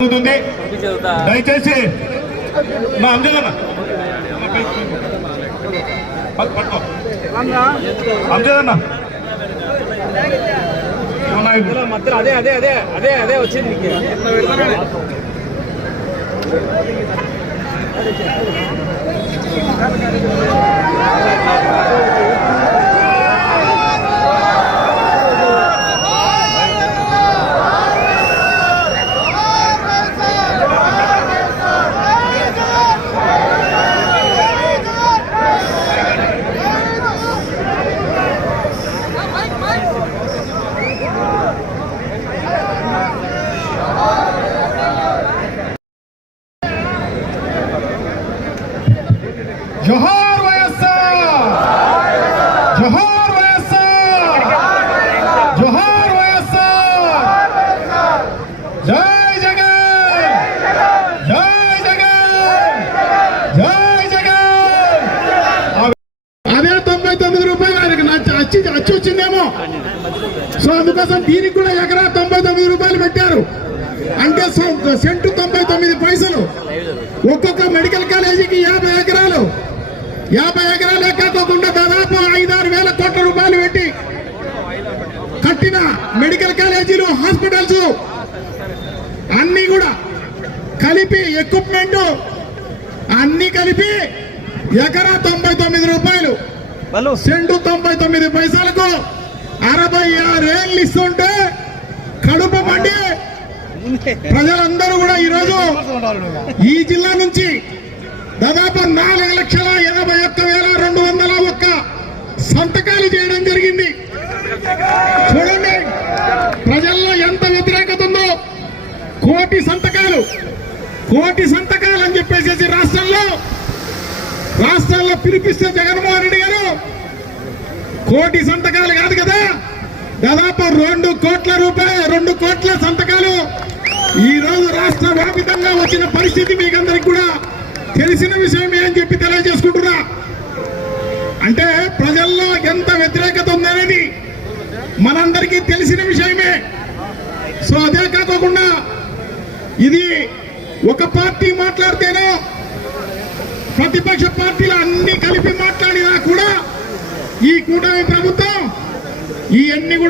దయచేసి మా అంజదన్న అంజదన్న మధ్యలో అదే అదే అదే అదే అదే వచ్చింది జోహార్ వైఎస్ఆర్, జోహార్ వైఎస్ఆర్, జోహార్ వైఎస్ఆర్, జై జగన్, జై జగన్, జై జగన్. అదే 99 రూపాయలు ఆయనకు అచ్చి వచ్చిందేమో. సో అందుకోసం దీనికి కూడా ఎకరా 99 రూపాయలు పెట్టారు. అంటే సెంటు 99 పైసలు. ఒక్కొక్క మెడికల్ కాలేజీకి 50 ఎకరాలు. 50 ఎకరాలు ఎక్కకోకుండా దాదాపు 5-6 వేల కోట్ల రూపాయలు పెట్టి కట్టిన మెడికల్ కాలేజీలు, హాస్పిటల్స్ అన్ని కూడా కలిపి, ఎక్విప్మెంట్ అన్ని కలిపి ఎకరా 99 రూపాయలు, సెంటు 99 పైసలకు 66 ఏళ్ళు ఇస్తుంటే కడుపు మండి ప్రజలందరూ కూడా ఈరోజు ఈ జిల్లా నుంచి దాదాపు 4,81,201 సంతకాలు చేయడం జరిగింది. చూడండి ప్రజల్లో ఎంత వ్యతిరేకత ఉందో. కోటి సంతకాలు అని చెప్పేసి రాష్ట్రాల్లో పిలిపిస్తే జగన్మోహన్ రెడ్డి గారు కోటి సంతకాలు కాదు కదా, దాదాపు 2 కోట్ల రూపాయలు, 2 కోట్ల సంతకాలు ఈ రోజు రాష్ట్ర వ్యాపితంగా వచ్చిన పరిస్థితి మీకందరికి కూడా తెలిసిన విషయమే అని చెప్పి తెలియజేసుకుంటున్నా. అంటే ప్రజల్లో ఎంత వ్యతిరేకత ఉందనేది మనందరికీ తెలిసిన విషయమే. సో అదే కాకుండా ఇది ఒక పార్టీ మాట్లాడితేనో ప్రతిపక్ష పార్టీలు అన్ని కలిపి మాట్లాడినా కూడా ఈ కూటమి ప్రభుత్వం ఇవన్నీ కూడా